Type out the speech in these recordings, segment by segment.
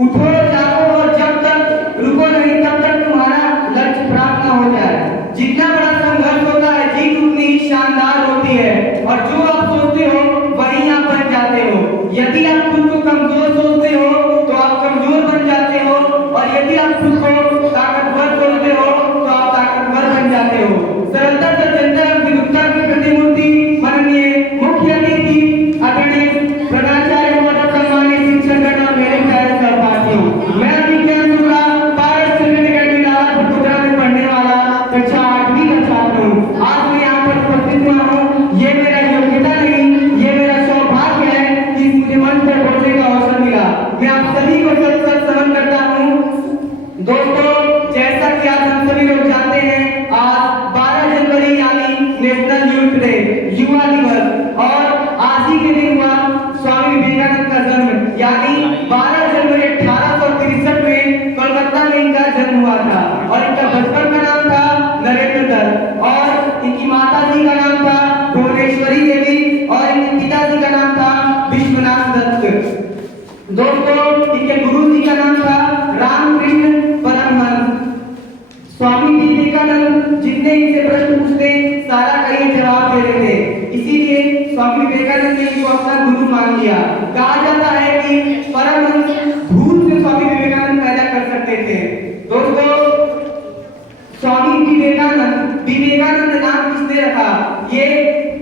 उठो जागो और जब तक रुको नहीं तब तक तुम्हारा लक्ष्य प्राप्त न हो जाए। जितना बड़ा संघर्ष होता है जीत उतनी ही शानदार होती है और जो आप सोचते हो वही आप बन जाते हो। यदि आप खुद को कमजोर सोचते हो तो आप कमजोर बन जाते हो और यदि आप खुद को ताकतवर सोचते हो तो आप ताकतवर बन जाते हो। सरलता सज्जनता विद्वता की प्रतिमूर्ति माननीय मुख्य अतिथि आदरणीय प्रधानाचार्य महोदय सम्मानित शिक्षकगण और मेरे प्यारे सहपाठियों, मैं विज्ञान शुक्ला पारस स्टूडेंट अकेडमी लालापुर कोटा में पढ़ने वाला कक्षा 8वीं का छात्र हूँ। आज मैं यहाँ पर उपस्थित हुआ हूँ। ये मेरा योग्यता नहीं, ये मेरा सौभाग्य है कि मुझे मंच पर बोलने का अवसर मिला। मैं आप सभी को सत समन करता हूँ। दोस्तों, जैसा कि आज हम सभी लोग जानते हैं, आज 12 जनवरी यानी नेशनल यूथ डे, युवा दिवस, और आज ही के दिन हुआ स्वामी विवेकानंद का जन्म, यानी 12 जनवरी 1863 में कोलकाता में इनका जन्म हुआ था। और इनका बचपन का नाम था नरेंद्र दत्त और इनकी माता जी का नाम था भुवनेश्वरी देवी और इनके पिताजी का नाम था विश्वनाथ दत्त। दोस्तों, इनके गुरु जी का नाम था रामकृष्ण परमहंस। स्वामी विवेकानंद जितने इनसे प्रश्न पूछते सारा का ये जवाब दे रहे थे, इसीलिए स्वामी विवेकानंद ने इनको अपना गुरु मान लिया। कहा जाता है कि परमहंस भूल से स्वामी विवेकानंद पैदा कर सकते थे। दोस्तों, स्वामी विवेकानंद नाम किसने रखा? ये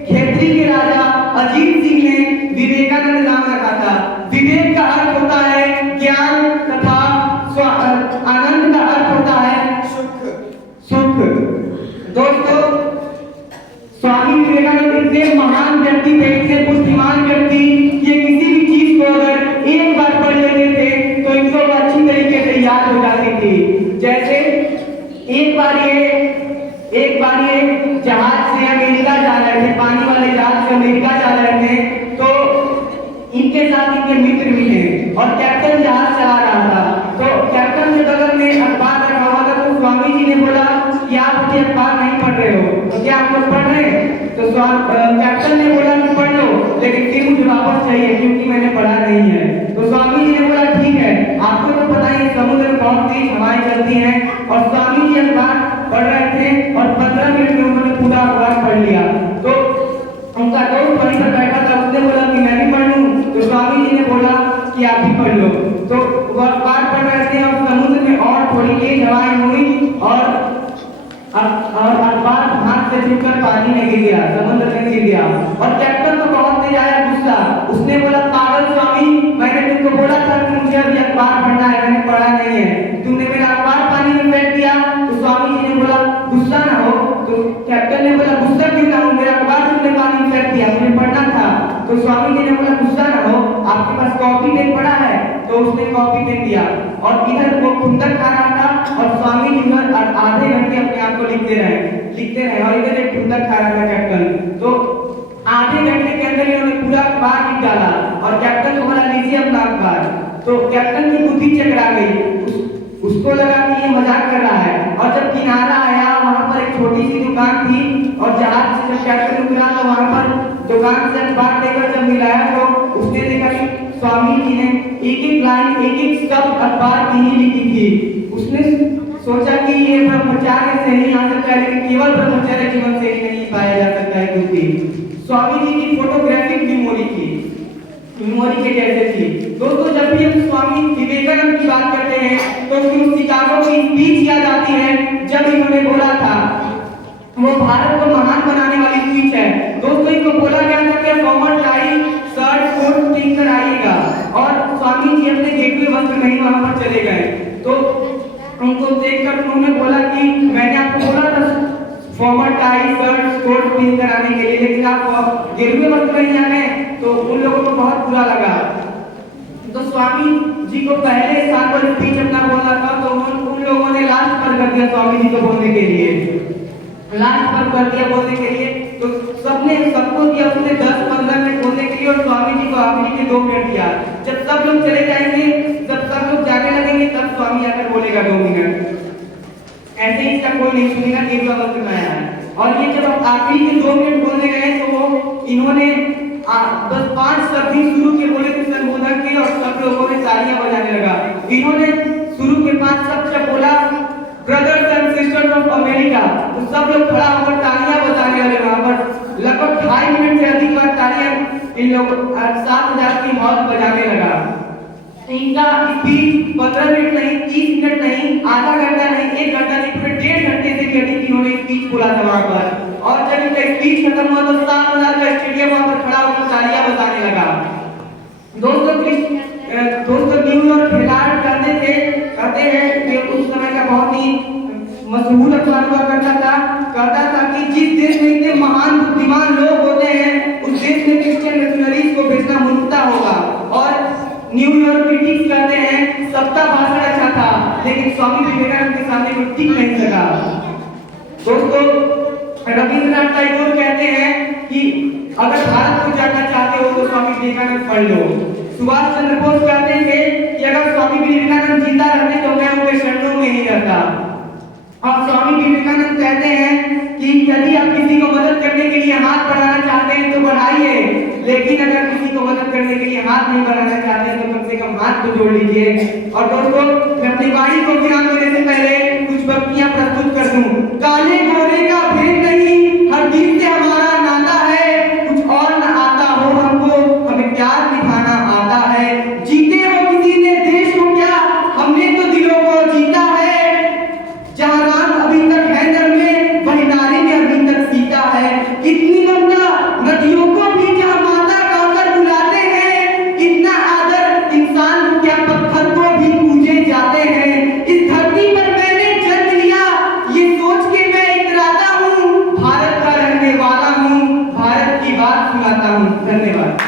खेतरी के राजा अजीत सिंह ने विवेकानंद नाम रखा था। विवेक का अर्थ होता है ज्ञान तथा आनंद का अर्थ होता है सुख। दोस्तों, स्वामी विवेकानंद इतने महान व्यक्ति थे, इतने बुद्धिमान व्यक्ति, ये किसी भी चीज को अगर एक बार पढ़ लेते थे तो इनको अच्छी तरीके से याद हो जाती थी। जैसे एक बार ये जहाज से अमेरिका जा रहे थे, पानी वाले जहाज से अमेरिका जा रहे थे, तो इनके साथ इनके मित्र भी थे और कैप्टन जहाज चला रहा था। तो कैप्टन के बगल में अखबार रखा हुआ था, तो स्वामी जी ने बोला कि आप अभी अखबार नहीं पढ़ रहे हो, तो क्या आप लोग पढ़ रहे हैं? तो कैप्टन ने बोला कि पढ़ लो, लेकिन फिर मुझे वापस चाहिए क्योंकि मैंने पढ़ा नहीं है। तो स्वामी जी ने बोला ठीक है। आपको तो पता है समुद्र में बहुत तेज हवाएं चलती हैं और स्वामी जी अखबार पढ़ रहे थे और 15 मिनट में उन्होंने पूरा अखबार पढ़ लिया। तो उनका दोस्त वहीं पर बैठा था, उसने बोला कि मैं भी पढ़ लूं, तो स्वामी जी ने बोला कि आप भी पढ़ लो। तो वो अखबार पढ़ रहे थे और समुद्र में और थोड़ी तेज हवाएं हुई और अखबार हाथ से छूटकर पानी में गिर गया, समुद्र में गिर गया। और कैप्टन को बहुत तेज आया गुस्सा। उसने बोला पागल स्वामी, मैंने तुमको बोला था कि मुझे अभी अखबार पढ़ना है, मैंने पढ़ा नहीं है, तुमने मेरा अखबार पानी में फेंक दिया। तो स्वामी जी ने बोला गुस्सा ना हो। तो कैप्टन ने बोला गुस्सा क्यों ना हो, मेरा अखबार तुमने पानी में फेंक दिया, मुझे पढ़ना था। तो स्वामी जी ने बोला गुस्सा ना हो, आपके पास कॉपी पेन पड़ा है? तो उसने कॉपी पेन दिया और इधर वो खुंदक खा रहा था और स्वामी जी उधर आधे घंटे अपने आप को लिखते रहे और इधर एक खुंदक खा रहा था कैप्टन। तो आधे घंटे के अंदर इन्होंने पूरा अखबार लिख डाला और कैप्टन को बोला लीजिए अपना अखबार। तो कैप्टन की बुद्धि चकरा गई, उसको लगा कि ये मजाक कर रहा है। और जब किनारा आया, वहां पर एक छोटी सी दुकान थी और जहाज से जब कैप्टन उतरा तो वहां पर दुकान से अखबार लेकर जब मिलाया तो उसने देखा कि स्वामी जी ने एक एक लाइन एक एक शब्द अखबार की ही लिखी थी। उसने सोचा कि ये ब्रह्मचार्य से नहीं आ सकता है, लेकिन केवल ब्रह्मचर्य जीवन से ही नहीं पाया जा सकता है। क्योंकि स्वामी जी की फोटोग्राफिक मेमोरी के जैसे थी। दोस्तों, जब भी हम स्वामी विवेकानंद की बात करते हैं तो उनकी शिकागो की स्पीच याद आती है, जब इन्होंने बोला था, वो भारत को महान बनाने वाली स्पीच है। दोस्तों, इनको बोला गया था कि फॉर्मल टाई शर्ट कोट पहन कर आइएगा और स्वामी जी अपने गेटवे वस्त्र में ही वहां पर चले गए। तो उनको देखकर उन्होंने बोला कि मैंने आपको बोला था फॉर्मल टाई शर्ट कोट पहन कर आने के लिए, लेकिन आप गेटवे वस्त्र में आ गए। तो उन लोगों को बहुत बुरा लगा। तो स्वामी जी को पहले स्थान पर स्पीच अपना बोलना था, तो उन लोगों ने लास्ट पर कर दिया स्वामी जी को बोलने के लिए, लास्ट पर कर दिया बोलने के लिए। तो सबको दिया उसने 10-15 मिनट बोलने के लिए और स्वामी जी को आखिरी के 2 मिनट दिया। जब सब लोग चले जाएंगे, जब सब लोग जाने लगेंगे, तब स्वामी आकर बोलेगा 2 मिनट। ऐसे ही इसका कोई नहीं सुनेगा, केवल वक्त में आया है। और ये जब आखिरी के 2 मिनट बोलने गए तो वो इन्होंने बस 5 शब्द ही शुरू के बोले थे संबोधन के और सब लोगों ने तालियां बजाने लगा। इन्होंने शुरू के 5 शब्द जब बोला brothers and sisters of America, तो सब लोग खड़ा होकर तालियां बजाने लगे। वहां पर लगभग 2.5 मिनट से अधिक बार तालियां इन लोग 7,000 की हॉल बजाने लगा। इनका स्पीच 15 मिनट नहीं, 30 मिनट नहीं, आधा घंटा नहीं, 1 घंटा नहीं, पूरे 1.5 घंटे से भी अधिक इन्होंने स्पीच बोला था वहां पर। और जब इनका स्पीच खत्म हुआ तो 7,000 का स्टेडियम वहां पर खड़ा होकर तालियां बजाने लगा। दोस्तों न्यूयॉर्क हेराल्ड कहते हैं कि उस समय का बहुत ही मशहूर अखबार हुआ कहता था कि जिस देश में इतने महान बुद्धिमान लोग होते हैं उस देश में क्रिश्चियन मिशनरीज को भेजना मूर्खता होगा। और न्यूयॉर्क क्रिटिक्स कहते हैं सबका भाषण अच्छा था लेकिन स्वामी विवेकानंद के सामने कोई टिक नहीं सका। दोस्तों रविंद्रनाथ टैगोर कहते हैं कि अगर भारत को जानना चाहते हो तो स्वामी विवेकानंद पढ़ लो। सुभाष चंद्र बोस कहते थे कि अगर स्वामी विवेकानंद जिंदा रहते तो मैं उनके शरणों में ही रहता। और स्वामी विवेकानंद कहते हैं कि यदि आप किसी को मदद करने के लिए हाथ बढ़ाना चाहते हैं तो बढ़ाइए, लेकिन अगर किसी को मदद करने के लिए हाथ नहीं बढ़ाना चाहते तो कम से कम हाथ तो जोड़ लीजिए। और दोस्तों मैं अपनी वाणी को विराम देने से पहले कुछ पंक्तियां प्रस्तुत कर दूं। काले गोरे का भेद नहीं, हर दिल से हमारा नाता है, कुछ और न आता हो हमको, हमें प्यार निभाना आता है। जीते हो किसी ने देश को क्या, हमने तो दिलों को जीता है। जहाँ राम अभी तक है नर में, वही नारी में अभी तक सीता है। कितनी ममता नदियों को भी जहाँ माता कहकर बुलाते हैं, इतना आदर इंसान को क्या पत्थर को भी पूजे जाते हैं। इस धरती पर मैंने जन्म लिया ये सोच के मैं इतराता हूँ, भारत का रहने वाला हूँ, भारत की बात सुनाता हूँ। धन्यवाद।